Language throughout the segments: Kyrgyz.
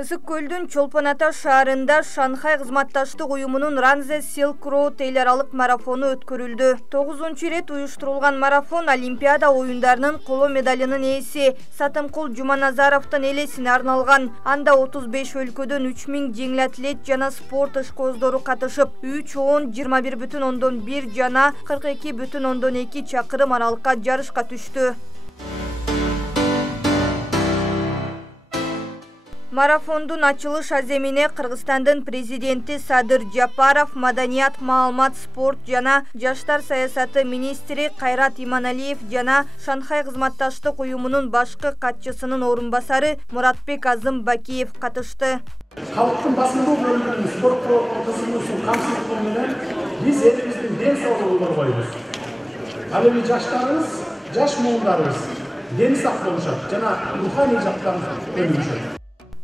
Ысык көлдүн Чолпон Ата шаарында Шанхай кызматташтык уюмунун Ранзе Silk Road эл аралык марафону өткөрүлдү. 9-чу ирет уюштурулган марафон Олимпиада оюндарынын коло медалынын ээси Сатымкул Жуманазаровдун элесине арналган. Анда 35 өлкөдөн 3000 жеңил атлет жана спорт ишкоздору катышып, 3-10-21,1 жана 42,2 чакырым аралыкка жарышка түштү. Марафондун ачылыш аземине Кыргызстандын президенти Садыр Жапаров, маданият, маалымат, спорт жана жаштар саясаты министри Кайрат Иманалиев жана Шанхай кызматташтык уюмунун башкы катчысынын орун-басары Муратбек Азым Бакиев катышты. Халктын басымдуу бөлүгүнүн спортко кызыгуусун камсыздыгы менен биз элибиздин ден соолугун коргойбуз. Ал эми жаштарыбыз, жаш муундарыбыз дени сак болушат жана руханий жактан өнүгүшөт.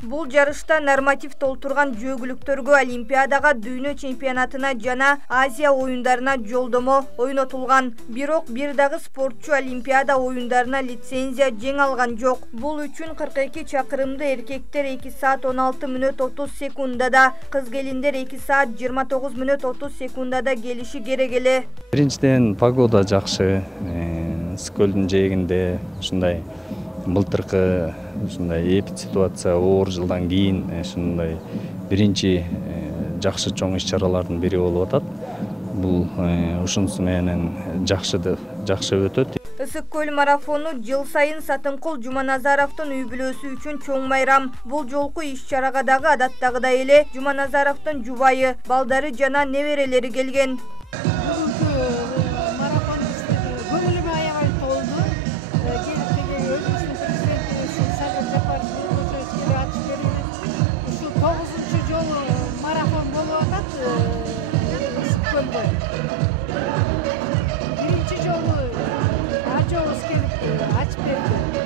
Бул жарышта норматив толтурган жөөгүлүктөргө Олимпиадага, дүйнө чемпионатына жана Азия оюндарына жолдомо ойнотулган. Бирок бир дагы спортчу Олимпиада оюндарына лицензия жең алган жок. Бул үчүн 42 чакырымды эркектер 2 саат 16 мүнөт 30 секундада, кыз келиндер 2 саат 29 мүнөт 30 секундада келиши керек эле. Биринчиден погода жакшы, Көлдүн жээгинде ушундай былтыркы ушундай эпид ситуация оор жылдан кийин ушундай биринчи жакшы чоң иш-чаралардын бири болуп атат. Бул ушунусу менен жакшы өтөт. Ысык көл марафону жыл сайын Сатымкул Жуманазаровдун үй бүлөсү үчүн чоң майрам. Бул жолку иш-чарага дагы адаттагыдай эле Жуманазаровдун жубайы, балдары жана неберелери келген. Birinci jolu acıoğuz gelip açıp verdi.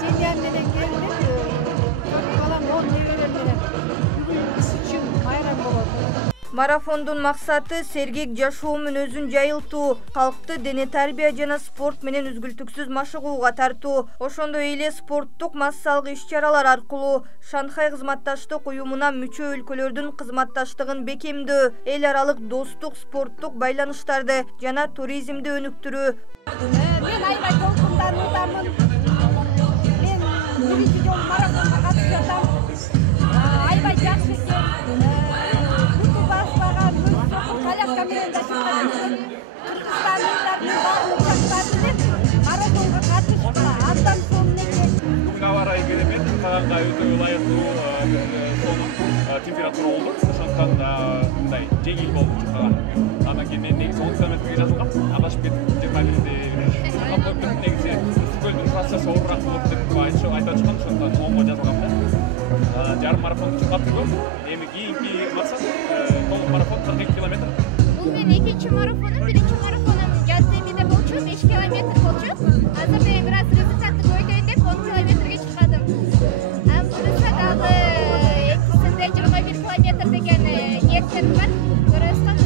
Senyen menen geldim, kalan 10 nevreler menen. Bugün biz için bayram bolot. Марафондун максаты сергек жашоо мүнөзүн жайылтуу, калкты дене тарбия жана спорт менен үзгүлтүксүз машыгууга тартуу, ошондой эле спорттук массалык иш-чаралар аркылуу Шанхай кызматташтык уюмуна мүчө өлкөлөрдүн кызматташтыгын бекемдөө, эл аралык достук, спорттук байланыштарды жана туризмди өнүктүрүү. Мен аябай толкундануудамын. Мен биринчи жолу марафонго катышып жатам. Аябай жакшы экен. Коляска менен да чыккан. Кыргызстандын баардык жаштары менен марафонго катышкан. Андан соң неге? Бүгүн аба ырайы керемет, каганга өтө ылайыктуу температура болду. Ошондуктан мындай жеңил болду чыккан. Андан кийин мен негизи 10 километрге жазылгам. Адашып кетип 21 чыккан болуп негизи Көлдүн трассасы оорураак болот деп айтып чыккан. Ошондуктан 10го жазылгам да. Жарым марафонду чыккан жүргөм. Эми кийинки максат толук марафон 42 километр. Бул менин экинчи марафонум, биринчи марафонум Жаздемиде болчу, 5 километр болчу. Азыр мен бир аз результатты көйдөйүн деп 10 километрге чыккадым. Буюрса дагы экисинде 21 километр деген ниеттерим бар. Көрөбүз кандай.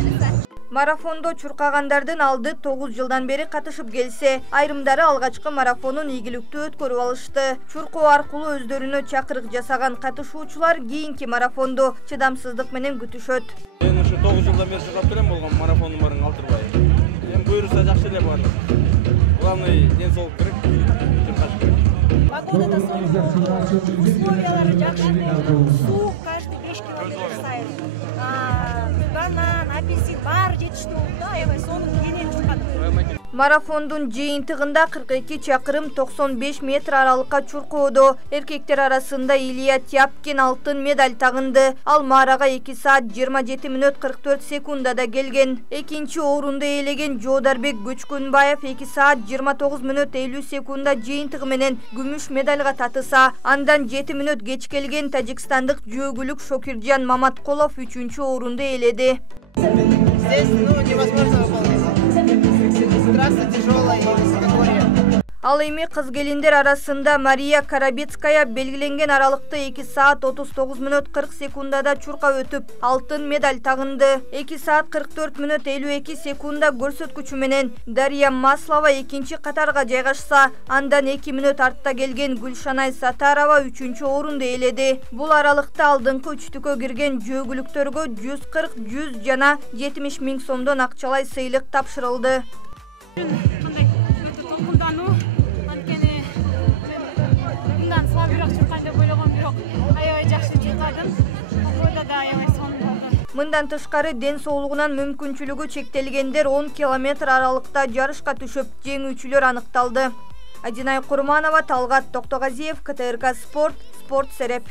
Марафондо чуркагандардын алды 9 жылдан бери катышып келсе, айрымдары алгачкы марафонун ийгиликтүү өткөрүп алышты. Чуркоо аркылуу өздөрүнө чакырык жасаган катышуучулар кийинки марафондо чыдамсыздык менен күтүшөт. Мен ушу 9 жылдан бери чыгып келем болгон марафондун баарын калтырбай. Эми буюрса жакшы эле бар. Главный ден соолук керек. Погода да условиялары жакшы. Суу каждый 5 километр сайын. Банан, апельсин бар жетиштүү болду. Аябай сонун денем чыккан. Марафондун жыйынтыгында 42 чакырым 95 метр аралыкка чуркоодо эркектер арасында Илья Тяпкин алтын медаль тагынды. Ал Марага 2 саат 27 мүнөт 44 секундада келген. Экинчи орунду ээлеген Жодарбек Көчкөнбаев 2 саат 29 мүнөт 50 секунда жыйынтыгы менен күмүш медальга татыса, андан 7 мүнөт кеч келген тажикстандык жөөгүлүк Шокиржан Маматкулов 3-чү орунду ээледи. Здесь невозможно выполнить. Трасса тяжелая и высокогорье. Ал эми кыз келиндер арасында Мария Карабецкая белгиленген аралыкта 2 саат 39 мүнөт 40 секундада чурка өтүп, алтын медаль тагынды. 2 саат 44 мүнөт 52 секунда көрсөткүчү менен Дарья Маслова экинчи катарга жайгашса, андан 2 мүнөт артта келген Гүлшанай Сатарова 3-чү орунду ээледи. Бул аралыкта алдыңкы үчтүккө кирген жөөгүлүктөргө 140, 100 жана 70 миң сомдон акчалай сыйлык тапшырылды. Мындан тышкары ден соолугунан мүмкүнчүлүгү чектелгендер 10 километр аралыкта жарышка түшүп, жеңүүчүлөр аныкталды. Адинай Курманова, Талгат Токтогазиев, КТРК Спорт, Спорт Сереп.